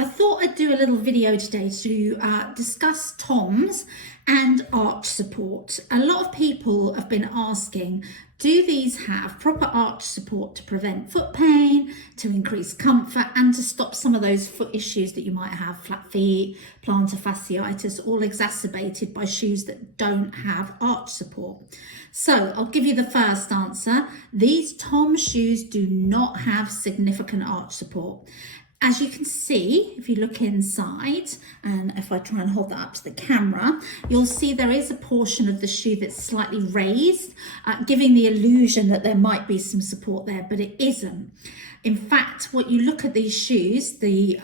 I thought I'd do a little video today to discuss TOMS and arch support. A lot of people have been asking, do these have proper arch support to prevent foot pain, to increase comfort, and to stop some of those foot issues that you might have, flat feet, plantar fasciitis, all exacerbated by shoes that don't have arch support? So I'll give you the first answer. These TOMS shoes do not have significant arch support. As you can see, if you look inside, and if I try and hold that up to the camera, you'll see there is a portion of the shoe that's slightly raised, giving the illusion that there might be some support there, but it isn't. In fact, what you look at these shoes, the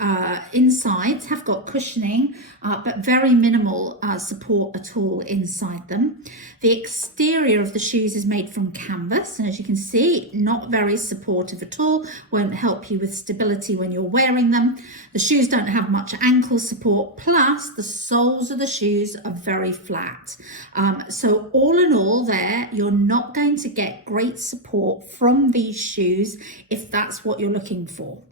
insides have got cushioning, but very minimal support at all inside them. The exterior of the shoes is made from canvas, and as you can see, not very supportive at all, won't help you with stability when you're wearing them. The shoes don't have much ankle support, plus the soles of the shoes are very flat. So all in all there, you're not going to get great support from these shoes if that's what you're looking for.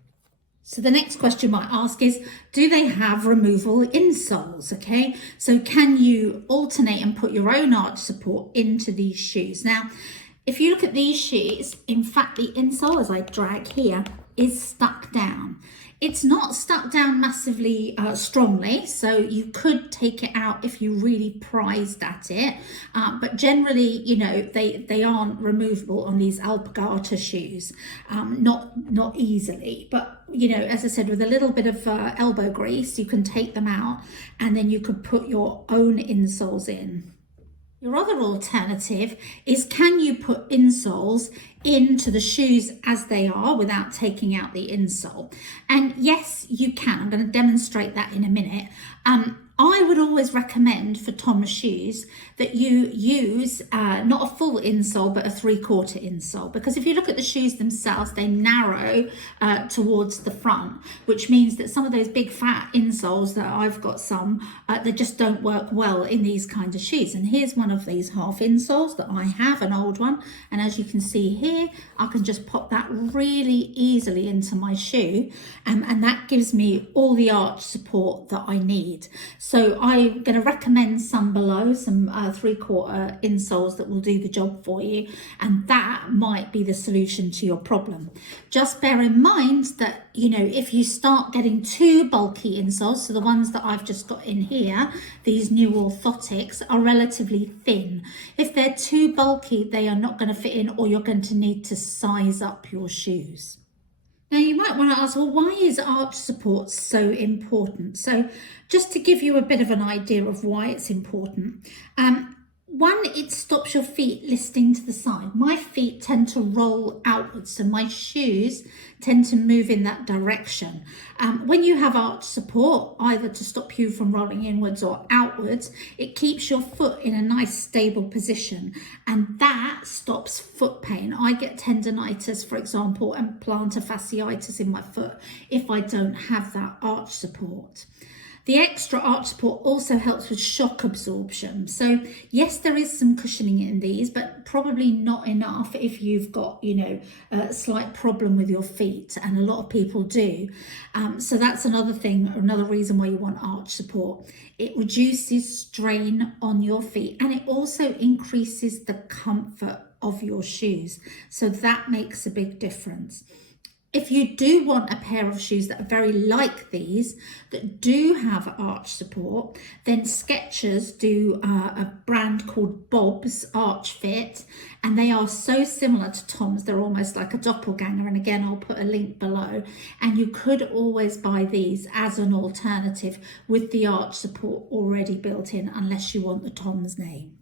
So the next question you might ask is, do they have removable insoles? Okay, so can you alternate and put your own arch support into these shoes? Now, if you look at these shoes, in fact, the insole, as I drag here, is stuck down. It's not stuck down massively strongly, so you could take it out if you really prized at it, but generally, you know, they aren't removable on these alpargata shoes, not easily. But you know, as I said, with a little bit of elbow grease, you can take them out, and then you could put your own insoles in. Your other alternative is, can you put insoles into the shoes as they are without taking out the insole? And yes, you can. I'm going to demonstrate that in a minute. I would always recommend for TOMS shoes that you use not a full insole, but a 3/4 insole, because if you look at the shoes themselves, they narrow towards the front, which means that some of those big fat insoles that I've got they just don't work well in these kind of shoes. And here's one of these half insoles that I have, an old one, and as you can see here, I can just pop that really easily into my shoe, and that gives me all the arch support that I need. So I'm going to recommend some below, some 3/4 insoles that will do the job for you, and that might be the solution to your problem. Just bear in mind that, you know, if you start getting too bulky insoles, so the ones that I've just got in here, these new orthotics, are relatively thin. If they're too bulky, they are not going to fit in, or you're going to need to size up your shoes. Now you might want to ask, well, why is arch support so important? So just to give you a bit of an idea of why it's important. One, it stops your feet listing to the side. My feet tend to roll outwards, so my shoes tend to move in that direction. When you have arch support, either to stop you from rolling inwards or outwards, it keeps your foot in a nice stable position, and that stops foot pain. I get tendonitis, for example, and plantar fasciitis in my foot if I don't have that arch support. The extra arch support also helps with shock absorption. So yes, there is some cushioning in these, but probably not enough if you've got, you know, a slight problem with your feet, and a lot of people do. So that's another thing, another reason why you want arch support. It reduces strain on your feet, and it also increases the comfort of your shoes. So that makes a big difference. If you do want a pair of shoes that are very like these, that do have arch support, then Skechers do a brand called Bob's Arch Fit, and they are so similar to TOMS, they're almost like a doppelganger. And again, I'll put a link below, and you could always buy these as an alternative with the arch support already built in, unless you want the TOMS name.